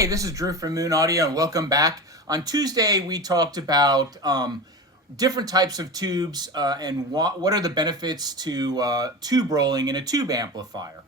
Hey, this is Drew from Moon Audio, and welcome back. On Tuesday, we talked about different types of tubes and what are the benefits to tube rolling in a tube amplifier.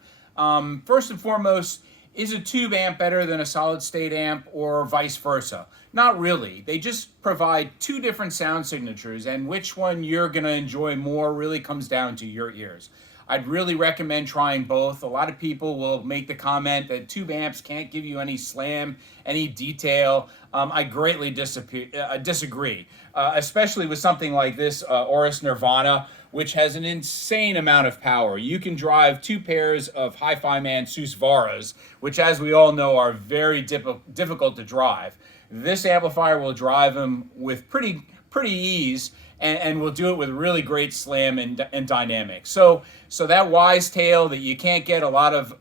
First and foremost, is a tube amp better than a solid state amp or vice versa? Not really. They just provide two different sound signatures, and which one you're going to enjoy more really comes down to your ears. I'd really recommend trying both. A lot of people will make the comment that tube amps can't give you any slam, any detail. I greatly disagree, especially with something like this Oris Nirvana, which has an insane amount of power. You can drive two pairs of Hi-Fi Man Susvaras, which, as we all know, are very difficult to drive. This amplifier will drive them with pretty ease, and we'll do it with really great slam and dynamics. So that wise tale that you can't get a lot of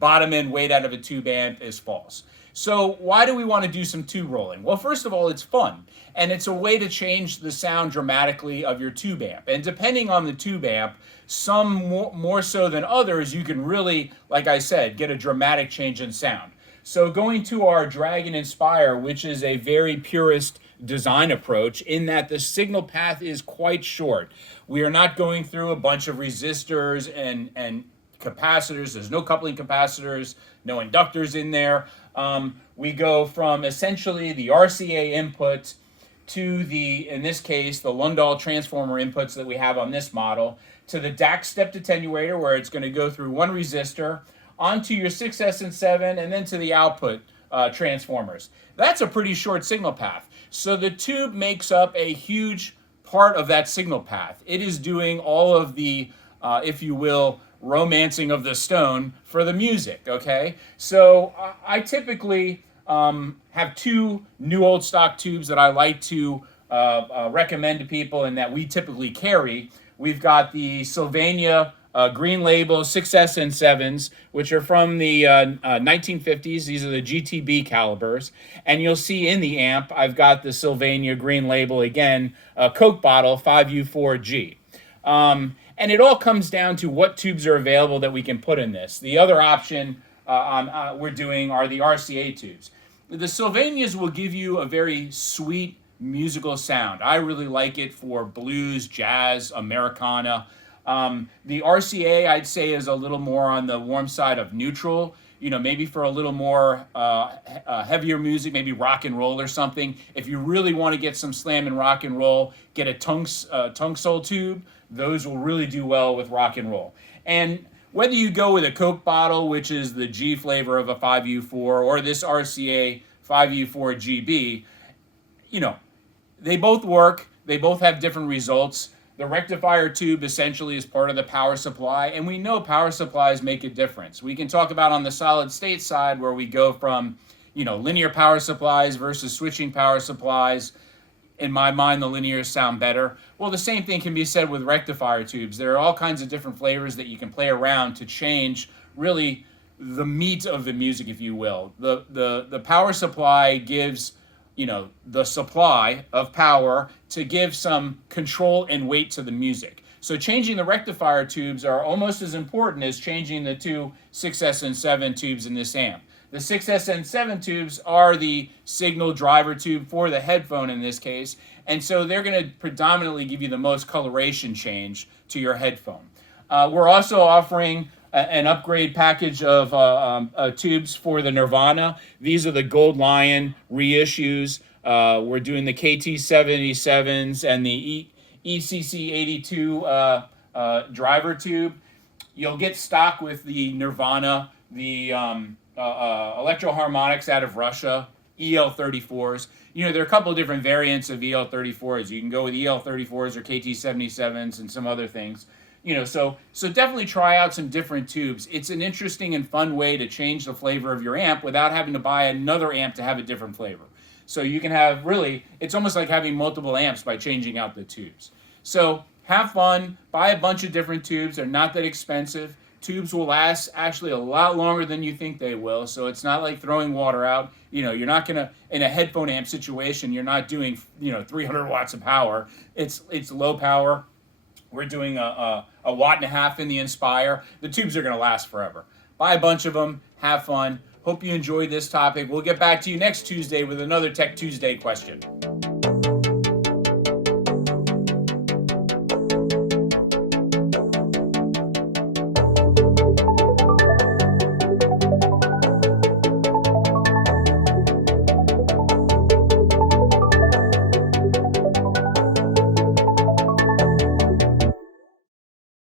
bottom end weight out of a tube amp is false. So why do we want to do some tube rolling? Well, first of all, it's fun, and it's a way to change the sound dramatically of your tube amp. And depending on the tube amp, some more so than others, you can really, like I said, get a dramatic change in sound. So going to our Dragon Inspire, which is a very purist design approach in that the signal path is quite short. We are not going through a bunch of resistors and capacitors. There's no coupling capacitors, no inductors in there. We go from essentially the RCA input to in this case, the Lundahl transformer inputs that we have on this model, to the DAC stepped attenuator, where it's going to go through one resistor, onto your 6S and 7, and then to the output transformers. That's a pretty short signal path. So the tube makes up a huge part of that signal path. It is doing all of the, if you will, romancing of the stone for the music, okay? So I typically have two new old stock tubes that I like to recommend to people and that we typically carry. We've got the Sylvania green label 6S and 7s, which are from the 1950s. These are the GTB calibers. And you'll see in the amp, I've got the Sylvania green label again, Coke bottle 5U4G. And it all comes down to what tubes are available that we can put in this. The other option we're doing are the RCA tubes. The Sylvanias will give you a very sweet musical sound. I really like it for blues, jazz, Americana. The RCA, I'd say, is a little more on the warm side of neutral, maybe for a little more heavier music, maybe rock and roll or something. If you really want to get some slam and rock and roll, get a tungsol tube. Those will really do well with rock and roll. And whether you go with a Coke bottle, which is the G flavor of a 5U4, or this RCA 5U4GB, they both work. They both have different results. The rectifier tube essentially is part of the power supply, and we know power supplies make a difference. We can talk about on the solid state side where we go from, linear power supplies versus switching power supplies. In my mind, the linears sound better. Well, the same thing can be said with rectifier tubes. There are all kinds of different flavors that you can play around to change really the meat of the music, if you will. The power supply gives the supply of power to give some control and weight to the music. So changing the rectifier tubes are almost as important as changing the two 6S and 7 tubes in this amp. The 6S and 7 tubes are the signal driver tube for the headphone in this case, and so they're going to predominantly give you the most coloration change to your headphone. We're also offering an upgrade package of tubes for the Nirvana. These are the Gold Lion reissues. We're doing the KT77s and the ECC82 driver tube. You'll get stock with the Nirvana, the Electro Harmonics out of Russia, EL34s. There are a couple of different variants of EL34s. You can go with EL34s or KT77s and some other things. So definitely try out some different tubes. It's an interesting and fun way to change the flavor of your amp without having to buy another amp to have a different flavor. So you can have it's almost like having multiple amps by changing out the tubes. So have fun, buy a bunch of different tubes. They're not that expensive. Tubes will last actually a lot longer than you think they will. So it's not like throwing water out. You're not gonna, in a headphone amp situation, you're not doing 300 watts of power. It's low power. We're doing a 1.5 watts in the Inspire. The tubes are going to last forever. Buy a bunch of them, have fun. Hope you enjoyed this topic. We'll get back to you next Tuesday with another Tech Tuesday question.